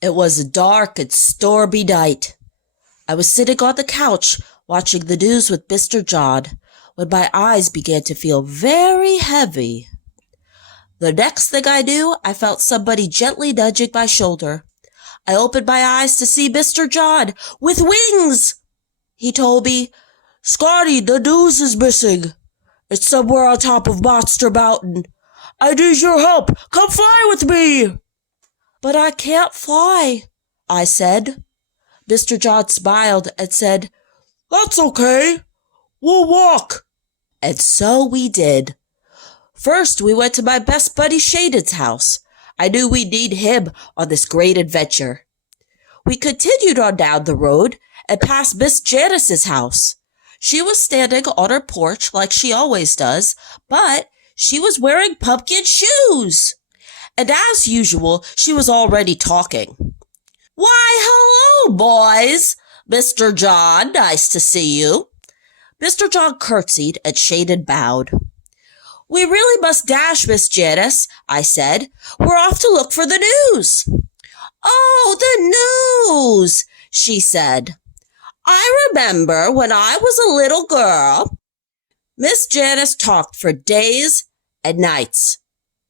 It was a dark and stormy night. I was sitting on the couch watching the news with Mr. John when my eyes began to feel very heavy. The next thing I knew, I felt somebody gently nudging my shoulder. I opened my eyes to see Mr. John with wings. He told me, "Scotty, the news is missing. It's somewhere on top of Monster Mountain. I need your help. Come fly with me." "But I can't fly," I said. Mr. John smiled and said, "That's okay. We'll walk." And so we did. First, we went to my best buddy Shay's house. I knew we'd need him on this great adventure. We continued on down the road and passed Miss Janice's house. She was standing on her porch like she always does, but she was wearing pumpkin shoes. And as usual, she was already talking. "Why, hello, boys. Mr. John, nice to see you." Mr. John curtsied and Shayden bowed. "We really must dash, Miss Janice," I said. "We're off to look for the news." "Oh, the news," she said. "I remember when I was a little girl." Miss Janice talked for days and nights,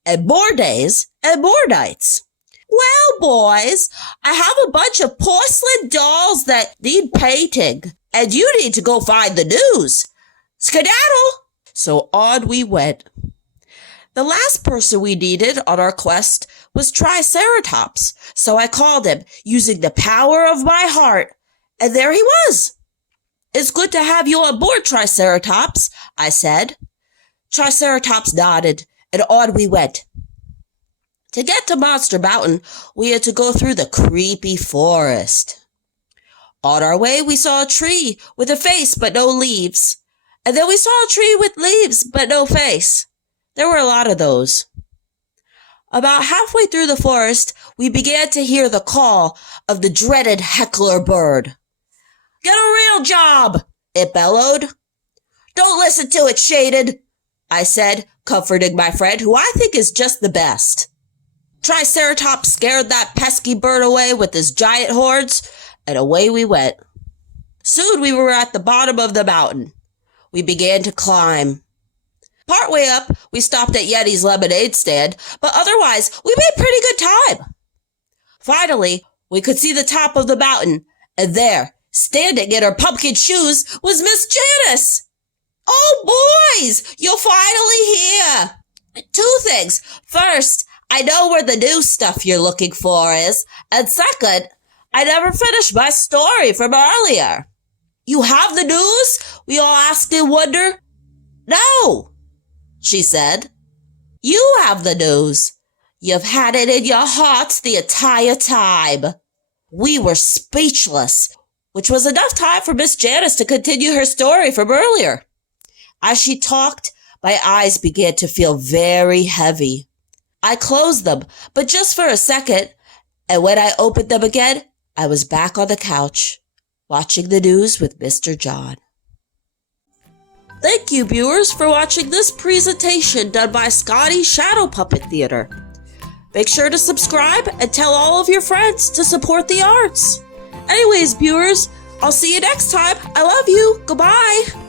and more days and more nights. "Well, boys, I have a bunch of porcelain dolls that need painting, and you need to go find the news. Skedaddle!" So on we went. The last person we needed on our quest was Triceratops, so I called him using the power of my heart, and there he was. "It's good to have you on board, Triceratops," I said. Triceratops nodded, and on we went. To get to Monster Mountain, we had to go through the creepy forest. On our way, we saw a tree with a face but no leaves. And then we saw a tree with leaves but no face. There were a lot of those. About halfway through the forest, we began to hear the call of the dreaded heckler bird. "Get a real job," it bellowed. "Don't listen to it, Shaded," I said, comforting my friend, who I think is just the best. Triceratops scared that pesky bird away with his giant horns, and away we went. Soon we were at the bottom of the mountain. We began to climb. Partway up, we stopped at Yeti's lemonade stand, but otherwise we made pretty good time. Finally, we could see the top of the mountain, and there, standing in her pumpkin shoes, was Miss Janice. "Oh, boys, you're finally here. Two things. First, I know where the new stuff you're looking for is, and second, I never finished my story from earlier." "You have the news?" we all asked in wonder. "No," she said. "You have the news. You've had it in your hearts the entire time." We were speechless, which was enough time for Miss Janice to continue her story from earlier. As she talked, my eyes began to feel very heavy. I closed them, but just for a second, and when I opened them again, I was back on the couch, watching the news with Mr. John. Thank you, viewers, for watching this presentation done by Scotty Shadow Puppet Theater. Make sure to subscribe and tell all of your friends to support the arts. Anyways, viewers, I'll see you next time. I love you. Goodbye.